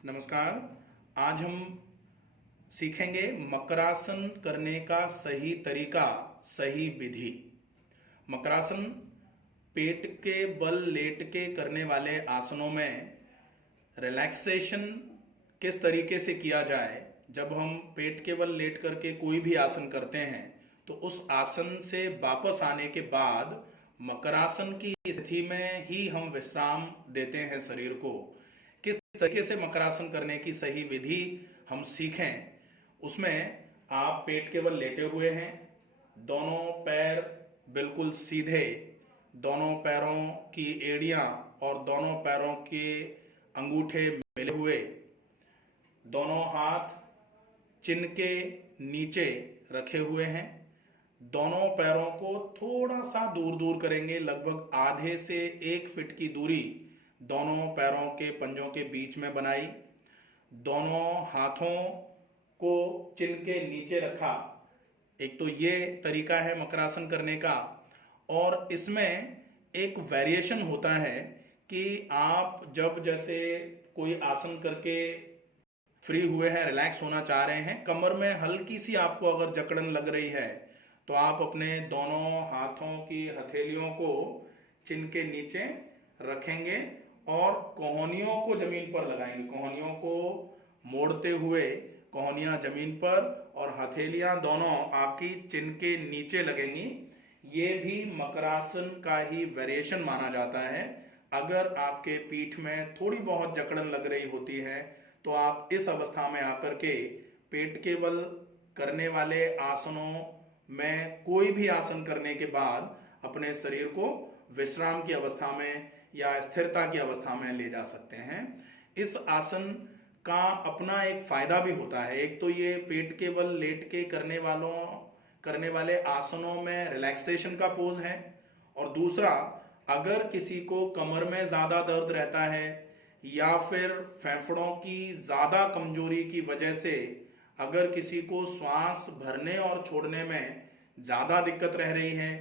नमस्कार। आज हम सीखेंगे मकरासन करने का सही तरीका, सही विधि। मकरासन पेट के बल लेट के करने वाले आसनों में रिलैक्सेशन किस तरीके से किया जाए। जब हम पेट के बल लेट करके कोई भी आसन करते हैं तो उस आसन से वापस आने के बाद मकरासन की स्थिति में ही हम विश्राम देते हैं शरीर को। किस तरीके से मकरासन करने की सही विधि हम सीखें, उसमें आप पेट के बल लेटे हुए हैं, दोनों पैर बिल्कुल सीधे, दोनों पैरों की एड़ियां और दोनों पैरों के अंगूठे मिले हुए, दोनों हाथ चिन के नीचे रखे हुए हैं। दोनों पैरों को थोड़ा सा दूर दूर करेंगे, लगभग आधे से 1 फीट की दूरी दोनों पैरों के पंजों के बीच में बनाई। दोनों हाथों को चिन के नीचे रखा। एक तो ये तरीका है मकरासन करने का। और इसमें एक वेरिएशन होता है कि आप जब जैसे कोई आसन करके फ्री हुए हैं, रिलैक्स होना चाह रहे हैं, कमर में हल्की सी आपको अगर जकड़न लग रही है तो आप अपने दोनों हाथों की हथेलियों को चिन के नीचे रखेंगे और कोहनियों को जमीन पर लगाएंगे। कोहनियों को मोड़ते हुए कोहनियां जमीन पर और हथेलियां दोनों आपकी चिन के नीचे लगेंगी। ये भी मकरासन का ही वेरिएशन माना जाता है। अगर आपके पीठ में थोड़ी बहुत जकड़न लग रही होती है तो आप इस अवस्था में आकर के पेट के बल करने वाले आसनों में कोई भी आसन करने के बाद अपने शरीर को विश्राम की अवस्था में या स्थिरता की अवस्था में ले जा सकते हैं। इस आसन का अपना एक फायदा भी होता है। एक तो ये पेट के बल लेट के करने वाले आसनों में रिलैक्सेशन का पोज है, और दूसरा, अगर किसी को कमर में ज्यादा दर्द रहता है या फिर फेफड़ों की ज्यादा कमजोरी की वजह से अगर किसी को श्वास भरने और छोड़ने में ज्यादा दिक्कत रह रही है,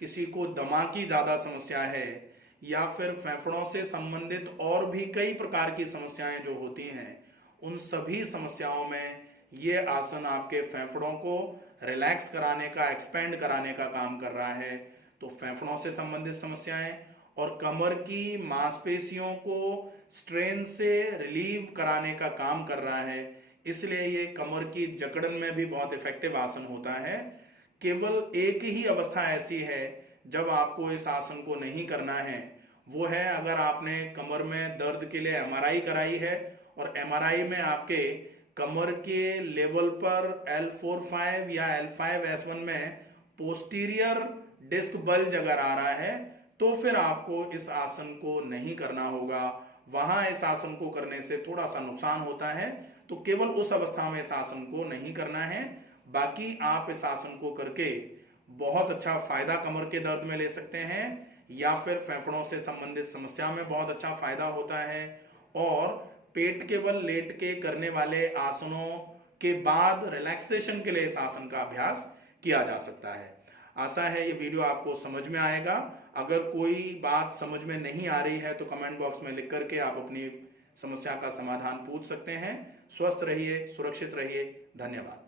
किसी को दमा की ज्यादा समस्या है या फिर फेफड़ों से संबंधित और भी कई प्रकार की समस्याएं जो होती हैं, उन सभी समस्याओं में ये आसन आपके फेफड़ों को रिलैक्स कराने का, एक्सपेंड कराने का काम कर रहा है। तो फेफड़ों से संबंधित समस्याएं और कमर की मांसपेशियों को स्ट्रेन से रिलीव कराने का काम कर रहा है। इसलिए ये कमर की जकड़न में भी बहुत इफेक्टिव आसन होता है। केवल एक ही अवस्था ऐसी है जब आपको इस आसन को नहीं करना है, वो है अगर आपने कमर में दर्द के लिए एमआरआई कराई है और एमआरआई में आपके कमर के लेवल पर L4-5 या L5-S1 में पोस्टीरियर डिस्क बल्ज अगर आ रहा है तो फिर आपको इस आसन को नहीं करना होगा। वहां इस आसन को करने से थोड़ा सा नुकसान होता है, तो केवल उस अवस्था में इस आसन को नहीं करना है। बाकी आप इस आसन को करके बहुत अच्छा फायदा कमर के दर्द में ले सकते हैं या फिर फेफड़ों से संबंधित समस्या में बहुत अच्छा फायदा होता है। और पेट के बल लेट के करने वाले आसनों के बाद रिलैक्सेशन के लिए इस आसन का अभ्यास किया जा सकता है। आशा है ये वीडियो आपको समझ में आएगा। अगर कोई बात समझ में नहीं आ रही है तो कमेंट बॉक्स में लिख करके आप अपनी समस्या का समाधान पूछ सकते हैं। स्वस्थ रहिए, सुरक्षित रहिए। धन्यवाद।